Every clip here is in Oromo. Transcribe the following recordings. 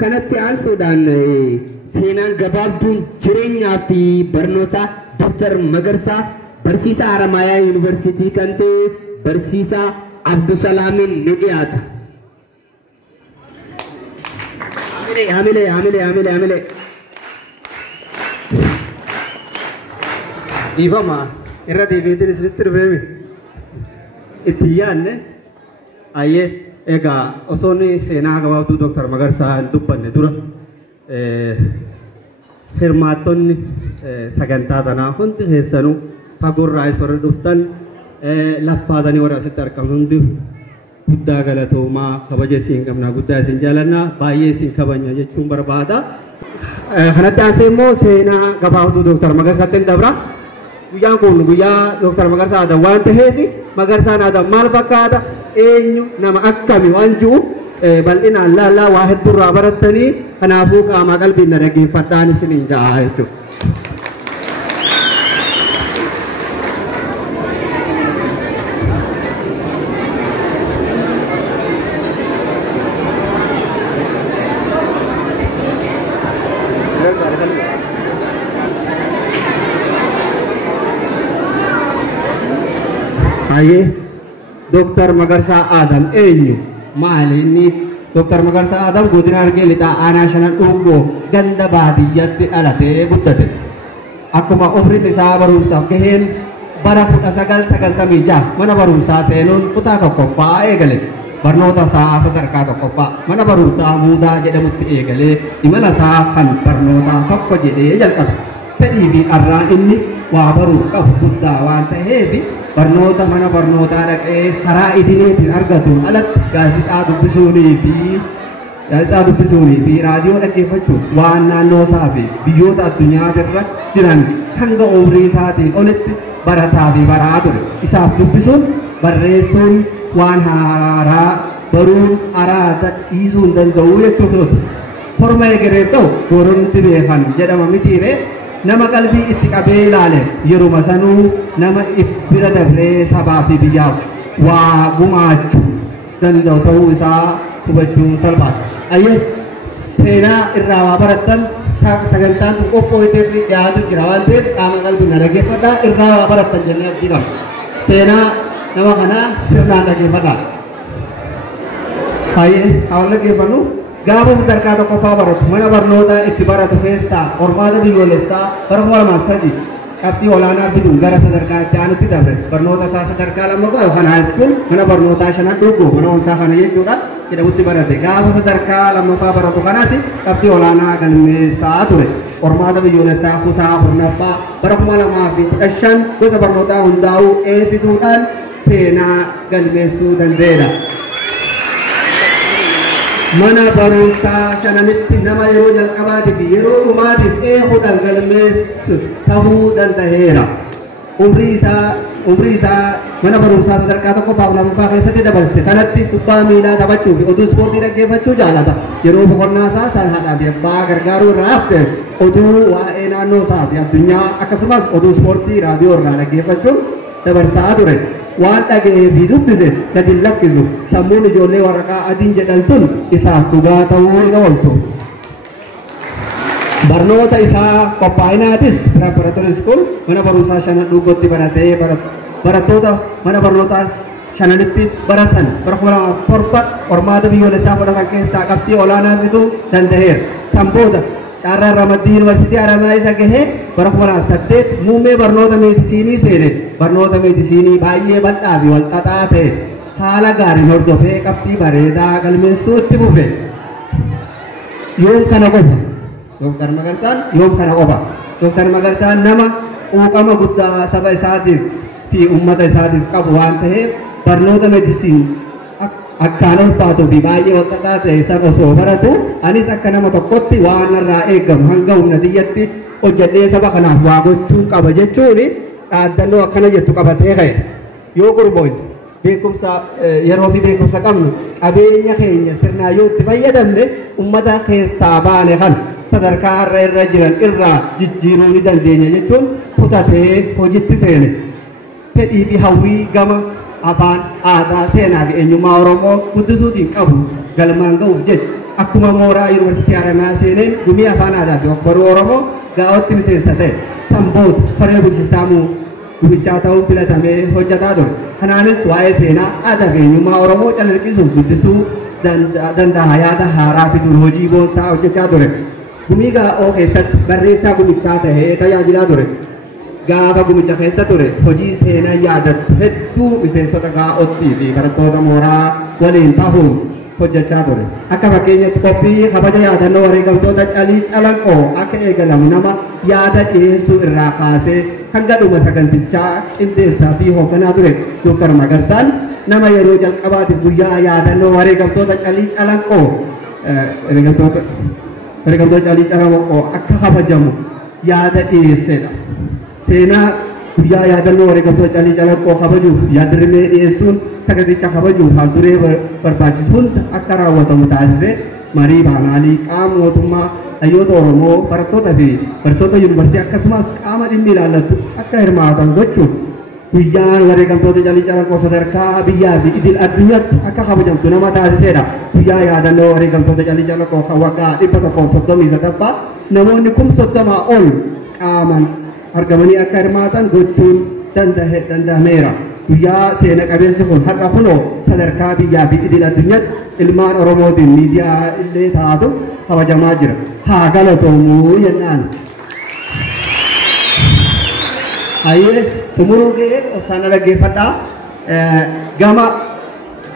kanatti aansuudhaan seenaan gabaabduun jireenyaa fi barnoota Dr. Magarsaa barsiisaa Haramaayaa Yuunivarsiitii kan ta'e barsiisaa Abdusalaamiin ni dhiyaata. Amile. Ifama irra deebiitiin isinitti dhufeemi itti yaadne ayyee egaa osoon seenaa gabaabduu Dr. Magarsaa hin dubbanne dura hirmaattonni sagantaa tanaa hundi keessanuu fagoorraayis warra dhuftan laffaatanii warra asitti argaman hundi guddaa galatoomaa kabaja isin qabna guddaa isin jaalannaa baay'ee isin kabajna jechuun barbaada. Kanatti aansee immoo seenaa gabaabduu Dr. Magarsaatti dabra. Guyyaan kun guyyaa Dr. Magarsaa Adam waan ta'eef Magarsaan Adam maal fakkaata eenyu nama akkami waan jiru bal'inaan laallaa waa hedduurraa barattanii kanaafuu qaamaa qalbiin na dhaggeeffadhaan isiniin ja'a jechuudha. Aye, Dr. Magarsaa Adam eenyu maali inni Dr. Magarsaa Adam godina Harargee lixaa aanaa shanan dhungoo ganda baadiyyaatti dhalatee guddate. Akkuma umriin isaa barumsaaf gaheen bara 1996 mana barumsaa seenuun kutaa tokkoffaa eegale. Barnoota isaa sadarkaa tokkoffaa mana barumsaa Muudaa jedhamutti eegalee imala isaa kan barnootaa tokko jedhee jalqabe. Fedhii fi dharraan inni waa baruuf qabu guddaa waan ta'eef barnoota mana barnootaa dhaqee karaa idileetiin argatuun alatti gaazexaa dubbisuunii fi raadiyoo dhaggeeffachuun waan naannoo isaa fi biyyoota addunyaa irra jiran hanga umrii isaatiin olitti barataa fi baraa ture. Isaaf dubbisuun barreessuun waan haaraa baruun araada dhiisuu hin danda'u jechuudha. Horma egereef ta'u boronti beekan jedhama mitiiree nama qalbii itti qabee ilaale yeruma sanuu nama bira dabree sabaa fi biyyaaf waa gumaachuu danda'u ta'uu isaa hubachuun salphaadha. Ayyee seenaa irraa waa barattan sagantaan qophoofamee dhiyaatu jira waan ta'eef qaama qalbii na dhaggeeffadhaa irraa waa barattan jennee abdii qabna. Seenaa nama kanaa sirnaan dhaggeeffadhaa. Ayyee haa wal dhaggeeffannu. Gaafa sadarkaa tokkoffaa baratu mana barnootaa itti baratu keessaa qormaata biyyoolessaa bara 2003 qabxii olaanaa fiduun gara sadarkaa itti aanutti dabre barnoota isaa sadarkaa lammaffaa yookaan haayiskool mana barnootaa shanan dhungoo mana barumsaa kana jechuudha jedhamutti barate. Gaafa sadarkaa lammaffaa baratu kanas qabxii olaanaa galmeessaa ture. Qormaata biyyoolessaa kutaa 4ffaa bara 2015 gosa barnootaa hundaa'uu fiduudhaan seenaa galmeessuu danda'eera. Mana barumsaa shananitti nama yeroo jalqabaatiif yeroo dhumaatiif eeguudhaan galmeessu tahuu danda'eera. Umrii isaa mana barumsaa sadarkaa tokkoffaa lammaffaa keessatti dabarse. Kanatti kubbaa miilaa taphachuu fi oduu ispoortii dhaggeeffachuu jaalata. Yeroo boqonnaa isaa kan haadhaa fi abbaa gargaaruu irraa hafte oduu waa'ee naannoo isaa fi addunyaa akkasumas oduu ispoortii raadiyoo irraa dhaggeeffachuun dabarsaa ture. Waan dhaga'ee fi dubbise gadi lakkisu sammuun ijoollee waraqaa adiin jedhan sun isaaf dhugaa ta'uu hin ooltu. Barnoota isaa qophaa'inaatis preparatory school mana barumsaa shanan dhungootti baratee barattoota mana barnootaa shananitti baratan bara 2007 qormaata biyyoolessaa fudhatan keessaa qabxii olaanaa fiduu danda'eera. Sanbooda Carraa Ramaddii Yuunivarsiitii Haramaayaa isa gahee bara 2008 muummee barnoota meedisinii seene. Barnoota meedisinii baay'ee bal'aa fi walxaxaa ta'e haala gaariin hordofee qabxii bareedaa galmeessuu itti fufe. Yoom kana qofa Dr. Magarsaan yoom kana qofa. Dr. Magarsaan nama quuqama guddaa saba isaatiif fi uummata isaatiif qabu waan ta'eef barnoota meedisinii akkaan ulfaatuu fi baay'ee walxaxaa ta'e san osoo baratu anis akka nama tokkotti waan irraa eegamu hanga humna biyyatti hojjedhee saba kanaaf waa gochuu qaba jechuun dhaaddannoo akkana jettu qabatee ka'e. Yoo gurmoon beekumsa yeroo fi beekumsa qabnu qabeenya keenya sirnaa yoo itti fayyadamne uummata keessaa baane kan sadarkaa har'a irra jiran irraa jijjiiruu ni dandeenya jechuun kutatee hojiitti seene. Fedhii fi hawwii gama afaan aadaa seenaa fi eenyummaa Oromoo guddisuutiin qabu galmaan ga'uuf jecha akkuma mooraa yuunivarsiitii Haramaa seeneen gumii afaan aadaa fi ogbarruu Oromoo gaa'otti miseensa ta'e sanboota koree bulchiinsaa gumichaa ta'uun filatamee hojjetaa ture. Kanaanis waa'ee seenaa aadaa fi eenyummaa Oromoo calaqqisuuf guddisuu danda'a yaada haaraa fiduun hojii boonsaa hojjechaa ture. Gumii gaa'oo keessatti barreessaa gumichaa ta'ee tajaajilaa ture. Gaafa gumicha keessa ture hojii seenaa yaadatu hedduu miseensota gaa'ottii fi barattoota mooraa waliin ta'uun hojjechaa ture. Akka fakkeenyaatti qophii kabaja yaadannoo wareegamtoota Calii Calanqoo akka eegalamu nama yaada dhiyeessuu irraa kaasee hanga dhuma sagantichaa qindeessaa fi hoogganaa ture. Dr. Magarsaan nama yeroo jalqabaatiif guyyaa yaadannoo wareegamtoota Calii Calanqoo wareegamtoota Calii Calanqoo akka kabajamu yaada dhiyeessedha. Seenaa guyyaa yaadannoo wareegamtoota Calii Calanqoo kabajuuf yaadrimee dhiyeessuun saganticha kabajuuf haalduree barbaachisu hunda akka raawwatamu taasise marii paanaalii qaama mootummaa hayyoota Oromoo barattoota fi barsiisota yuunivarsiitii akkasumas qaama dhimmi ilaallatu akka hirmaatan gochuuf guyyaan wareegamtoota Calii Calanqoo sadarkaa biyyaa fi idil addunyaatti akka kabajamtu nama taasisedha. Guyyaa yaadannoo wareegamtoota Calii Calanqoo kan waggaa 139ffaa namoonni 30,000 ol qaaman argamanii akka hirmaatan gochuun danda'ameera. Guyyaa seena qabeessi kun har'a kunoo sadarkaa biyyaa fi idil addunyaatti ilmaan Oromootiin miidiyaa illee taatu kabajamaa jira. Haa galatoomuu jennaan. Hayyee xumuruu ga'ee osaan dhaggeeffadhaa.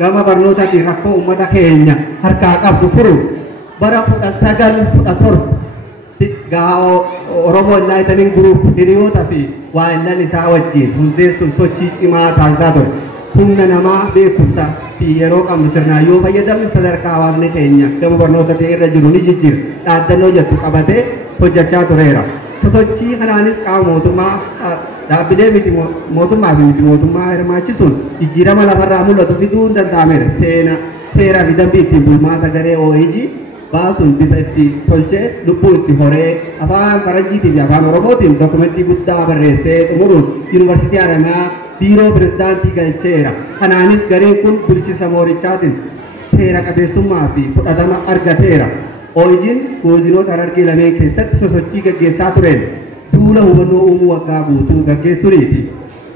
Gama barnootaatiin rakkoo uummata keenya harkaa qabdu furuuf bara 1917 gaa'oo Oromoo Enlightenment Group hiriyoota fi waa'illan isaa wajjin hundeessuun sochii cimaa taasisaa ture. Humna namaa beekumsa fi yeroo qabnu sirnaan yoo fayyadamne sadarkaa hawaasni keenya gama barnoota ta'e irra jiru ni jijjiira. Dhaaddannoo jettu qabatee hojjechaa tureera. Sosochii kanaanis qaama mootummaa dhaabbilee miti mootummaa fi miti mootummaa hirmaachisuun jijjiirama lafarraa mul'atu fiduun danda'ameera. Seeraa fi dambii ittiin bulmaata garee OIG baasuun bifa itti tolchee lubbuu itti horee afaan faranjiitii fi afaan oromootiin dokumentii guddaa barreessee xumuruun yuunivarsiitii Haramaa biiroo pirezidaantii galcheera. Kanaanis gareen kun bulchiinsa moorichaatiin seera qabeessummaa fi fudhatama argateera. OIG'n godinoota Harargee lameen keessatti sosochii gaggeessaa tureen duula hubannoo uumuu waggaa guutuu gaggeessuriiti.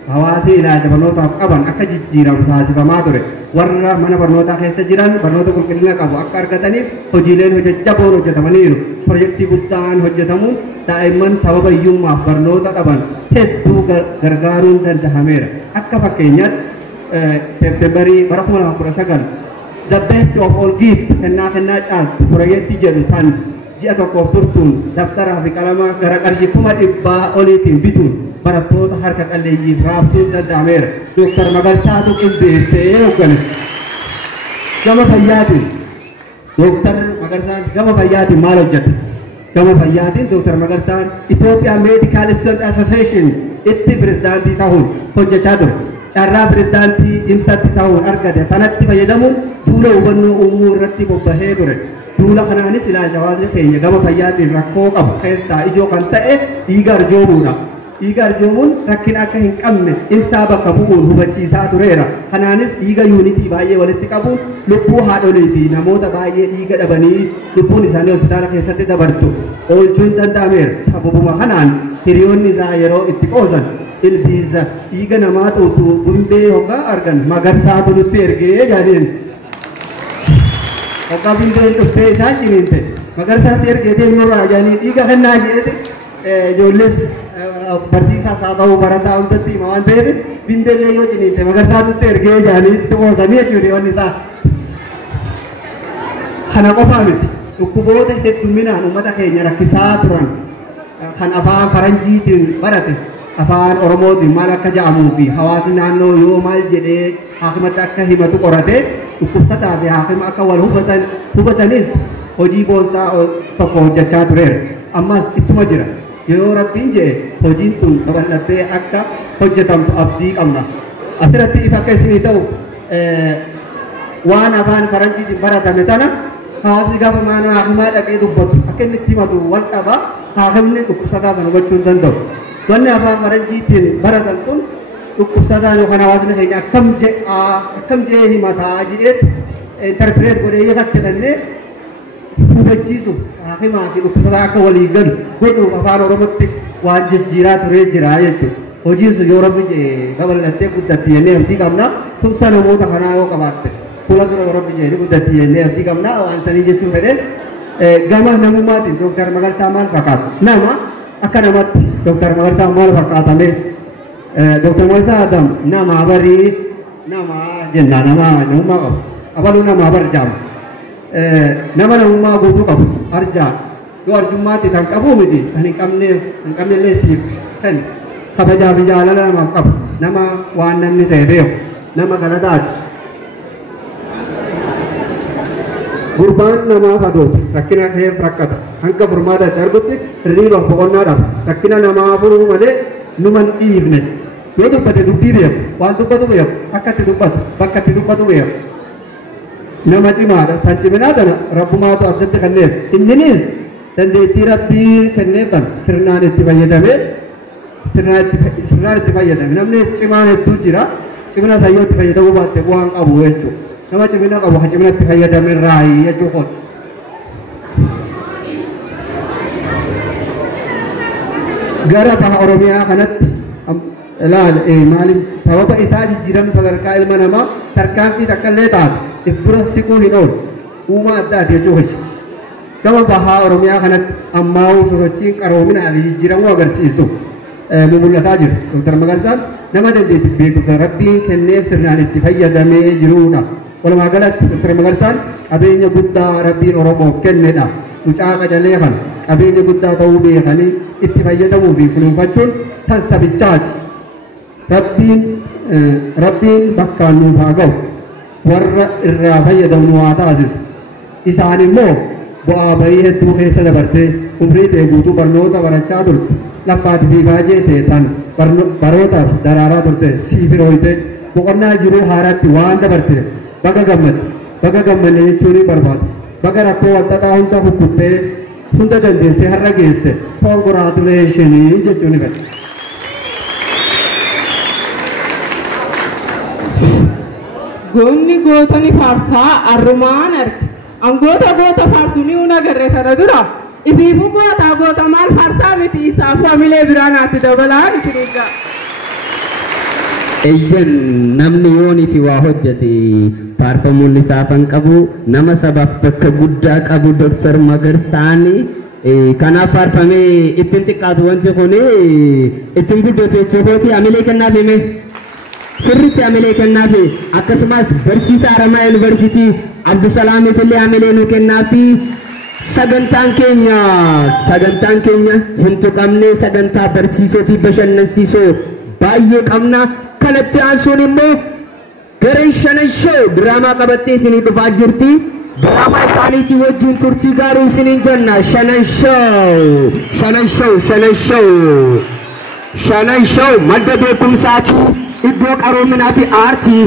Hawaasni ilaalcha barnootaaf qaban akka jijjiiramu taasifamaa ture. Warra mana barnootaa keessa jiran barnoota qulqullina qabu akka argataniif hojiileen jajjaboon hojjetamaniiru. Pirojektii guddaan hojjetamuun daa'imman sababa hiyyummaaf barnoota qaban hedduu gargaaruun danda'ameera. Akka fakkeenyaatti Seeptembarii bara 2019 The Best of All Gift kennaa caaltu pirojektii jedhu kan ji'a tokkoof turtuun dabtaraa fi qalama gara qarshii 100,000 oliitiin bituun barattoota harka qalleeyyiif raabsuun danda'ameera. Dr. Magarsaatu qindeessee hooggane. Gama fayyaatiin Dr. Magarsaan gama fayyaatiin maal hojjete? Gama fayyaatiin Dr. Magarsaan Ethiopian Medical Student Association itti pirezidaantii ta'uun hojjechaa ture. Carraa pirezidaantii imsatti ta'uun argate kanatti fayyadamuun duula hubannoo uumuu irratti bobbahee ture. Duula kanaanis ilaalcha hawaasni keenya gama fayyaatiin rakkoo qabu keessaa ijoo kan ta'e dhiiga arjoomuudha. Dhiiga arjoomuun rakkina akka hin qabne ibsaa bakka bu'uun hubachiisaa tureera. Kanaanis dhiiga yuunitii baay'ee walitti qabuun lubbuu haadholii fi namoota baay'ee dhiiga dhabanii lubbuun isaanii hospitaala keessatti dabartu oolchuun danda'ameera. Sababuma kanaan hiriyoonni isaa yeroo itti qoosan ilbiisa dhiiga namaa xuuxu gundee hoggaa argan Magarsaatu nutti ergee jaaniin. Hoggaa gundeen dhuftee isaan ciniinte Magarsaas ergee deemnurraa jaanii dhiiga kennaa jedhete ijoolles barsiisaas haa ta'u barataa hundatti hima waan ta'eef bindeellee yoo ciniinte Magarsaatutti ergee jaanii itti qoosanii jechuudha wanni isaa. Kana qofaa miti dhukkuboota hedduminaan uummata keenya rakkisaa turan kan afaan faranjiitiin barate afaan oromootiin maal akka jedhamuu fi hawaasni naannoo yoo maal jedhee haakimatti akka himatu qoratee dhukkubsataa fi haakima akka wal hubatanis hojii boonsaa tokko hojjechaa tureera. Ammas ittuma jira. Yeroo rabbiin jedhe hojiin kun babal'attee akka hojjetamtu abdii qabna. Asirratti ifa akka isinii ta'u waan afaan faranjiitiin baratame tana hawaasni gaafa mana haakimaa dhaqee dubbatu akka inni itti himatu wal qaba haakimni dhukkubsataa sana hubachuu hin danda'u. Wanni afaan faranjiitiin baratan kun dhukkubsataan yookaan hawaasni keenya akkam jedhee himataa jedhee interpreet godhee ifatti kennee hubachiisu hakimaa fi dhukkubsataa akka walii galu godhuuf afaan oromootti waan jijjiiraa turee jira jechuudha. Hojiin sun yoo rabbi jedhee babal'attee guddatti jennee abdii qabna. Tumsa namoota kanaa yoo qabaatte fuula dura yoo rabbi jedhee guddatti jennee abdii qabna. Waan sanii jechuun fedheen gama namummaatiin Dooktar Magarsaa maal fakkaata? Nama akka namatti Dooktar Magarsaa maal fakkaatame? Dooktar Magarsaa Adam nama barii nama jenna nama namummaa qabu. Abaluu nama barjaama. Nama namummaa guutuu qabu arjaa. Yoo arjummaatti kan qabu miti kan hin qabne illee siif kenna. Kabajaa fi jaalala namaaf qabu. Nama waan namni ta'e beeku. Nama galataati. Gurbaan namaaf adooti. Rakkina keef rakkata. Hanga furmaata itti argutti hirriiba boqonnaa dhaba. Rakkina namaa furuu malee numan dhiifne. Yoo dubbate dubbii beeku. Waan dubbatu beeku. Akka itti dubbatu. Bakka itti dubbatu beeku. Nama cimaadha. Kan ciminaa kana rabbumaatu addatti kenneef. Inninis dandeettii rabbii kenneef kan sirnaan itti fayyadamee sirnaan itti fayyadame. Namni cimaan hedduu jira. Cimina isaa yoo itti fayyadamuu baatte bu'aan qabu jechuudha. Nama cimina qabu haa cimina itti fayyadame raayii jechuu kooti. Gara baha Oromiyaa kanatti ilaal maaliif sababa isaa jijjiiramni sadarkaa ilma namaa tarkaanfii takka illee taate if dura siquu hin oolu uumaa addaati jechuu hojii. Gama bahaa Oromiyaa kanatti ammaa sosochiin qaroominaa fi jijjiiramuu agarsiisu mul'ataa jira. Dooktar Magarsaan nama dandeettii beekumsa rabbiin kenneef sirnaan itti fayyadamee jirudha. Walumaa galatti Dooktar Magarsaan qabeenya guddaa rabbiin Oromoof kennedha. Mucaa qacalee kana qabeenya guddaa ta'uu beekanii itti fayyadamuu fi kunuunfachuun kan sabichaati. Rabbiin bakkaan nuuf haa ga'u. Warra irraa fayyadamnu haa taasisu. Isaan immoo bu'aa bahii hedduu keessa dabartee umrii ta'e guutuu barnoota barachaa turte. Laffaati fi baajee ta'e tan barootaaf daraaraa turte siif hirooyte boqonnaa jiruu haaraatti waan dabarte baga gammadde. Baga gammadde jechuun hin barbaadu. Baga rakkoo walxaxaa hunda hukkuttee hunda dandeessee har'a geesse koongiraatuleeshinii jechuun ni fedha. Goonni gootonni faarsaa arrumaan arge. Angoota goota faarsu ni una garre kana dura. Ibiifu goota maal faarsaa miti isaaf hamilee biraa naatti dabalaan itti dhugaa. Ejjan namni yoonii fi waa hojjete faarfamuun isaaf hin qabu nama sabaaf bakka guddaa qabu Dooktar Magarsaan kanaaf faarfamee ittiin xiqqaatu wanti kun ittiin guddatu jechuukooti hamilee kennaaf hime. Sirriitti hamilee kennaaf akkasumas barsiisaa Haramaa Yuunivarsiitii Abdusalaamiif illee hamilee nu kennaaf sagantaan keenya hin tuqamne sagantaa barsiisoo fi bashannansiisoo baay'ee qabna. Kanatti aansuun immoo gareen shanan shoo diraamaa qabattee isinii dhufaa jirti. Diraamaa isaaniitii wajjin turtii gaarii isiniin jenna. Shanan shoo madda beekumsaatii iddoo qaroominaa fi aartii